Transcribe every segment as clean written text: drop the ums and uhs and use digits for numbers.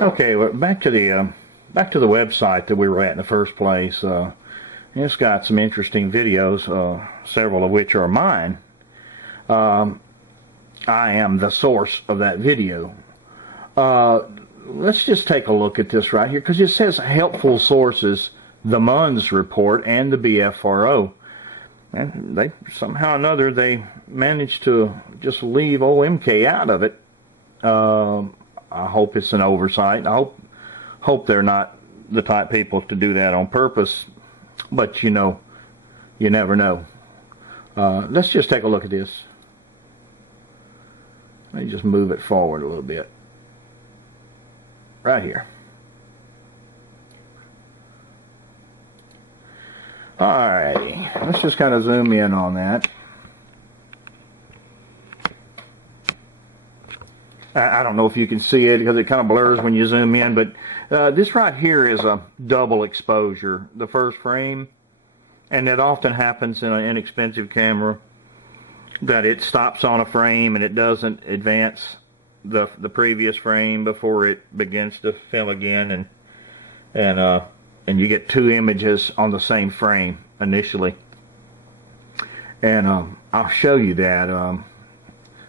Okay, well, back to the website that we were at in the first place. It's got some interesting videos, several of which are mine. Um, I am the source of that video. Uh, let's just take a look at this right here, because it says helpful sources, the MUNS report and the BFRO. And they somehow or another they managed to just leave old MK out of it. I hope it's an oversight. I hope they're not the type of people to do that on purpose. But you know, you never know. Let's just take a look at this. Let me just move it forward a little bit. Right here. Alrighty, let's just kind of zoom in on that. I don't know if you can see it because it kind of blurs when you zoom in, but this right here is a double exposure, the first frame, and it often happens in an inexpensive camera that it stops on a frame and it doesn't advance the previous frame before it begins to film again, and you get two images on the same frame initially. And I'll show you that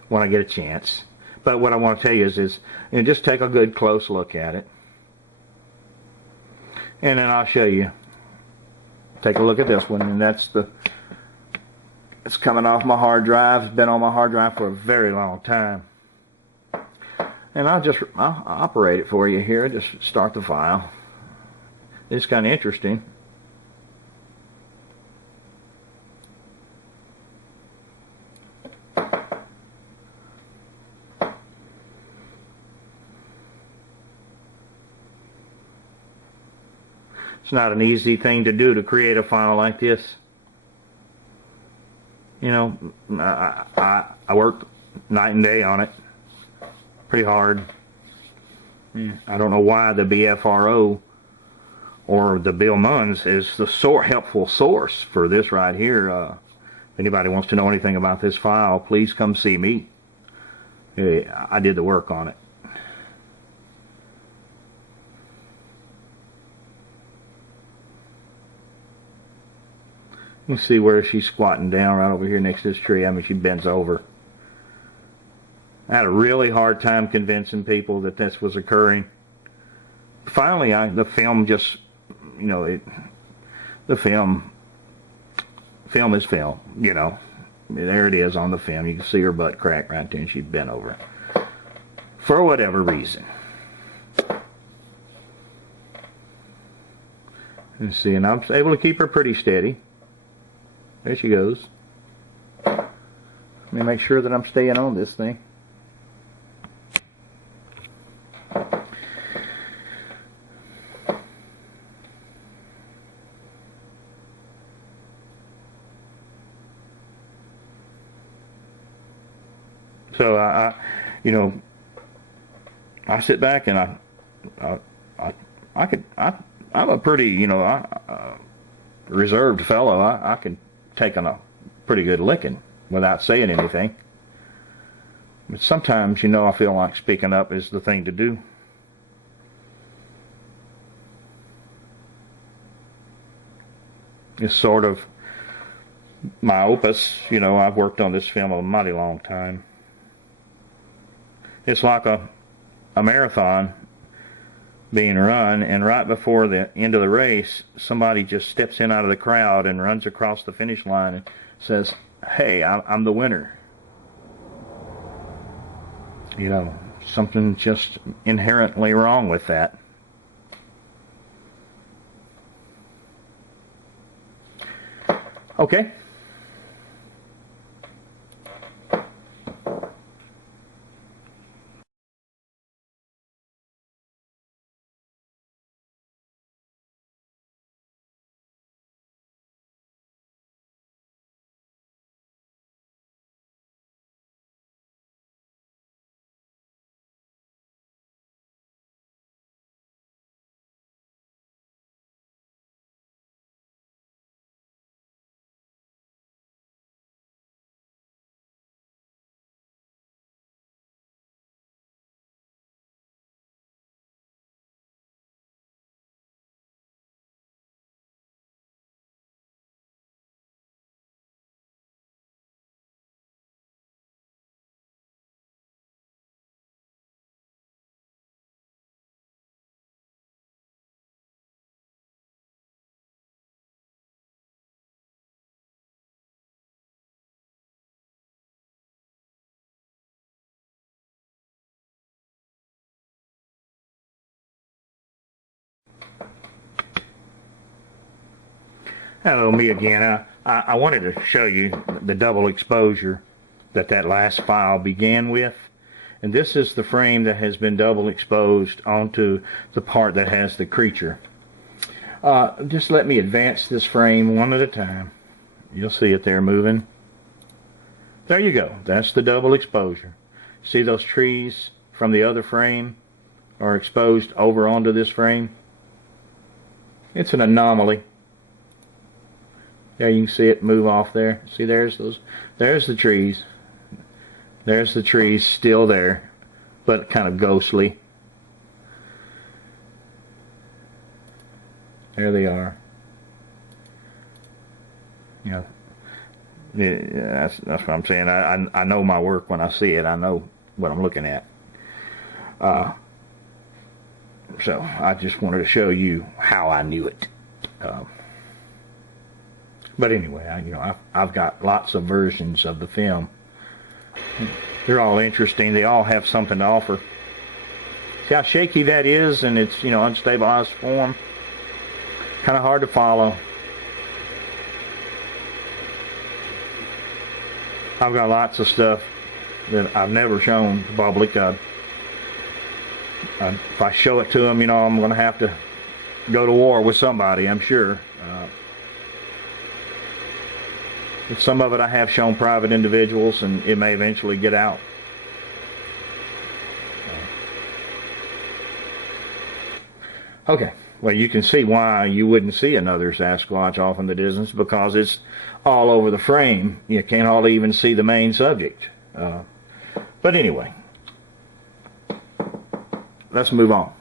when I get a chance. But what I want to tell you is just take a good close look at it, and then I'll show you. Take a look at this one, and it's coming off my hard drive. It's been on my hard drive for a very long time. And I'll operate it for you here. Just start the file. It's kind of interesting. It's not an easy thing to do to create a file like this. You know, I worked night and day on it. Pretty hard. Yeah. I don't know why the BFRO or the Bill Munns is the helpful source for this right here. If anybody wants to know anything about this file, please come see me. I did the work on it. You see where she's squatting down right over here next to this tree. I mean, she bends over. I had a really hard time convincing people that this was occurring. Finally, the film just, you know, the film is film, you know. There it is on the film. You can see her butt crack right there, and she's bent over. For whatever reason. You see, and I was able to keep her pretty steady. There she goes. Let me make sure that I'm staying on this thing. So you know, I sit back and I'm a pretty, you know, reserved fellow. I can take on a pretty good licking without saying anything. But sometimes, you know, I feel like speaking up is the thing to do. It's sort of my opus. You know, I've worked on this film a mighty long time. It's like a marathon being run, and right before the end of the race, somebody just steps in out of the crowd and runs across the finish line and says, "Hey, I'm the winner." You know, something just inherently wrong with that. Okay. Hello, me again. I wanted to show you the double exposure that last file began with. And this is the frame that has been double exposed onto the part that has the creature. Just let me advance this frame one at a time. You'll see it there moving. There you go. That's the double exposure. See those trees from the other frame are exposed over onto this frame? It's an anomaly. There you can see it move off there. See, there's the trees. There's the trees still there, but kind of ghostly. There they are. You know, yeah, that's what I'm saying. I know my work when I see it. I know what I'm looking at. So I just wanted to show you how I knew it. But anyway, I've got lots of versions of the film. They're all interesting. They all have something to offer. See how shaky that is, and it's unstabilized form. Kind of hard to follow. I've got lots of stuff that I've never shown the public. If I show it to them, I'm going to have to go to war with somebody, I'm sure. Some of it I have shown private individuals, and it may eventually get out. Okay, well, you can see why you wouldn't see another Sasquatch off in the distance, because it's all over the frame. You can't hardly even see the main subject. But anyway, let's move on.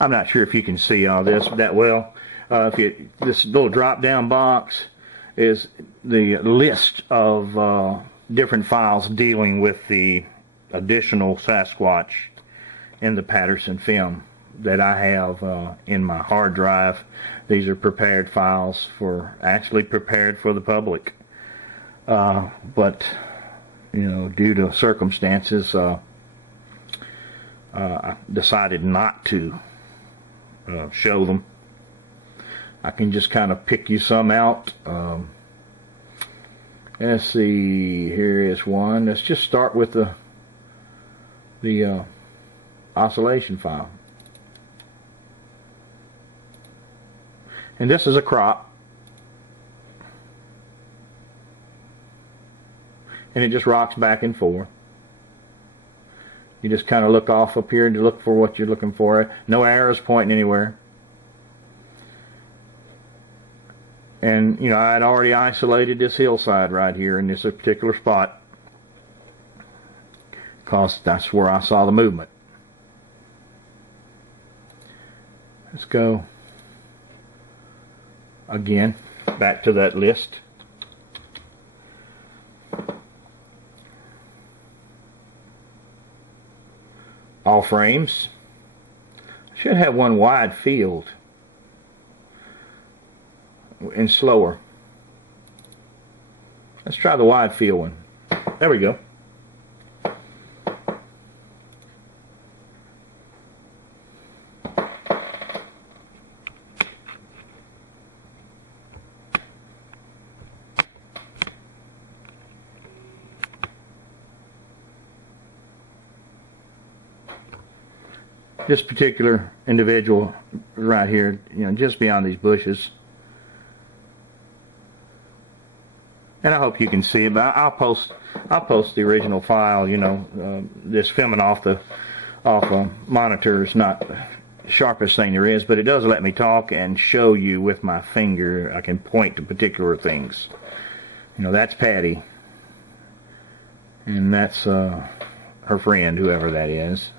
I'm not sure if you can see all this that well. This little drop-down box is the list of different files dealing with the additional Sasquatch in the Patterson film that I have in my hard drive. These are prepared files actually prepared for the public. But due to circumstances, I decided not to show them. I can just kind of pick you some out. Let's see, here is one. Let's just start with the oscillation file. And this is a crop. And it just rocks back and forth. You just kind of look off up here to look for what you're looking for. No arrows pointing anywhere. And, I had already isolated this hillside right here in this particular spot, because that's where I saw the movement. Let's go again back to that list. All frames. Should have one wide field and slower. Let's try the wide field one. There we go. This particular individual right here, just beyond these bushes. And I hope you can see it, but I'll post the original file. This filming off a monitor is not the sharpest thing there is, but it does let me talk and show you with my finger. I can point to particular things. That's Patty, and that's her friend, whoever that is.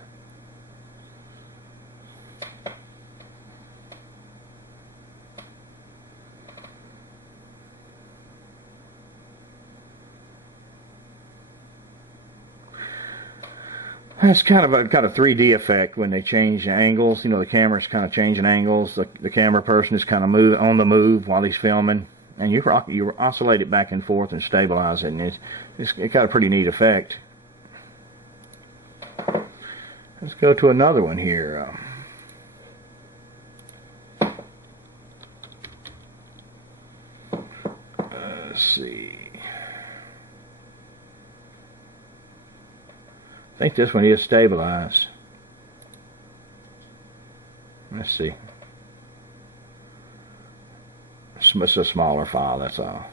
It's kind of a 3D effect when they change the angles. The camera's kind of changing angles. The camera person is kind of on the move while he's filming. and you oscillate it back and forth and stabilize it, and it's got a pretty neat effect. Let's go to another one here. Let's see. I think this one is stabilized. Let's see. It's a smaller file, that's all.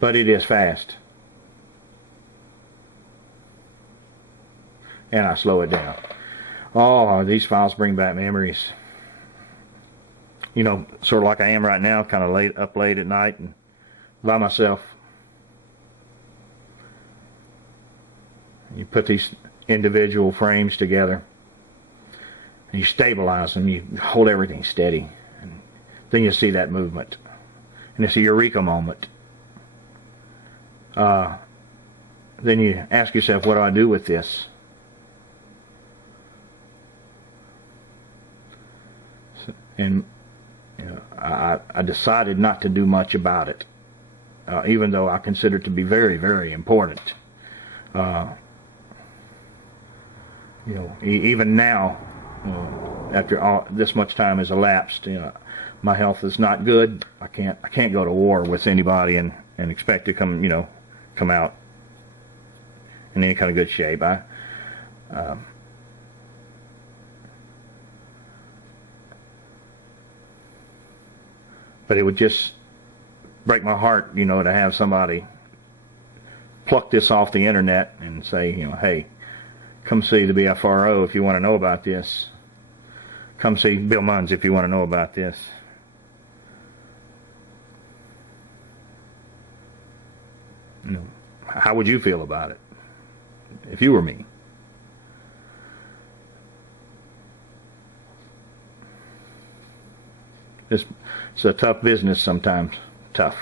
But it is fast. And I slow it down. Oh, these files bring back memories. You know, sort of like I am right now, kind of up late at night and by myself. You put these individual frames together, and you stabilize them, you hold everything steady, and then you see that movement. And it's a eureka moment. Then you ask yourself, what do I do with this? And you know, I decided not to do much about it, even though I consider it to be very, very important. You know, even now, after this much time has elapsed, you know, my health is not good. I can't go to war with anybody and expect to come out in any kind of good shape. But it would just break my heart, you know, to have somebody pluck this off the internet and say, you know, hey, come see the BFRO if you want to know about this. Come see Bill Munns if you want to know about this. You know, how would you feel about it if you were me? It's a tough business sometimes. Tough.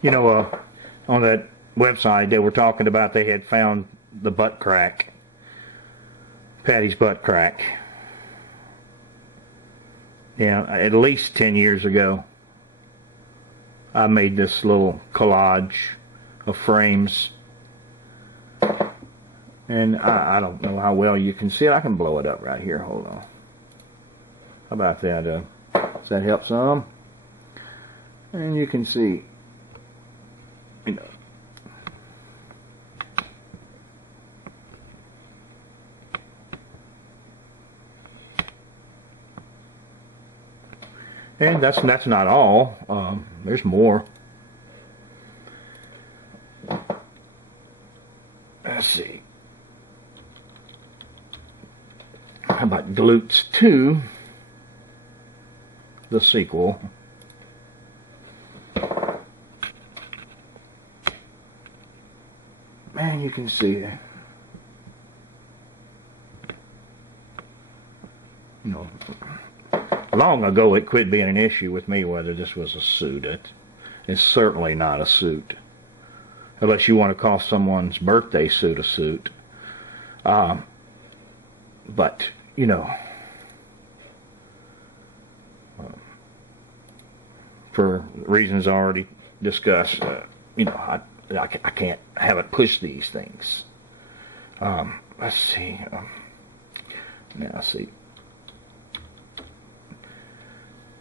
You know, on that website they were talking about they had found the butt crack, Patty's butt crack. Yeah, at least 10 years ago, I made this little collage of frames, and I don't know how well you can see it. I can blow it up right here. Hold on. How about that? Does that help some? And you can see, you know, and that's not all. There's more. Let's see. How about Glutes 2, the sequel? Man, you can see it. You know, long ago it quit being an issue with me whether this was a suit. is certainly not a suit. Unless you want to call someone's birthday suit a suit. But, you know, for reasons already discussed, you know, I can't have it push these things. Let's see. Now, see.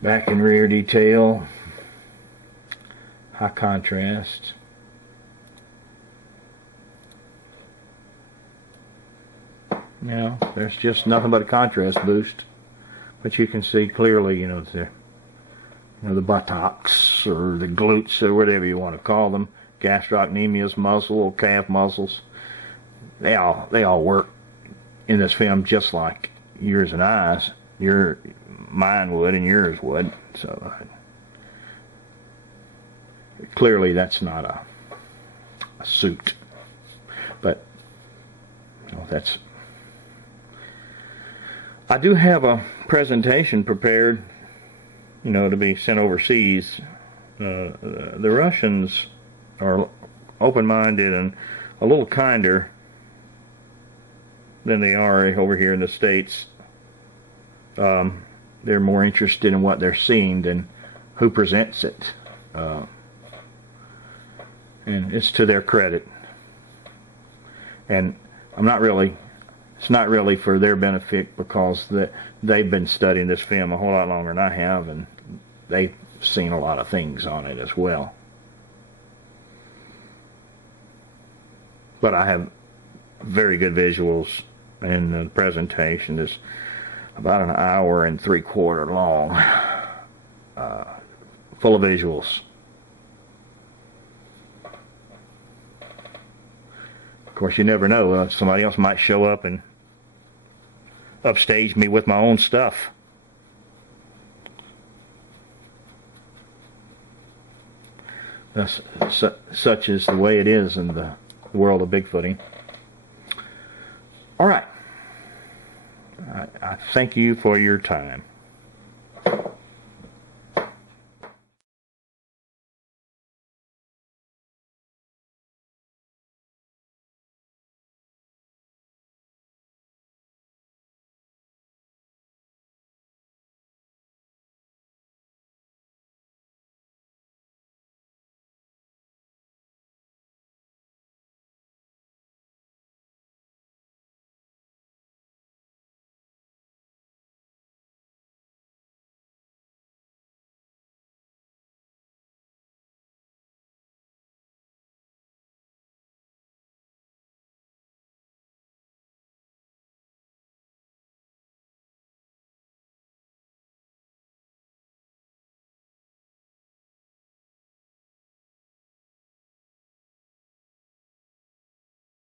Back and rear detail. High contrast. Now, there's just nothing but a contrast boost. But you can see clearly, you know, the buttocks or the glutes or whatever you want to call them, gastrocnemius muscle or calf muscles, they all work in this film just like yours and I's. Mine would and yours would. So clearly that's not a suit. But you know, I do have a presentation prepared, you know, to be sent overseas. The Russians are open-minded and a little kinder than they are over here in the States. They're more interested in what they're seeing than who presents it. And it's to their credit. And it's not really for their benefit, because they've been studying this film a whole lot longer than I have, and they've seen a lot of things on it as well. But I have very good visuals, and the presentation is about an hour and 3/4 long, full of visuals. Of course, you never know. Somebody else might show up and upstage me with my own stuff. Such is the way it is in the world of Bigfooting. All right. I thank you for your time.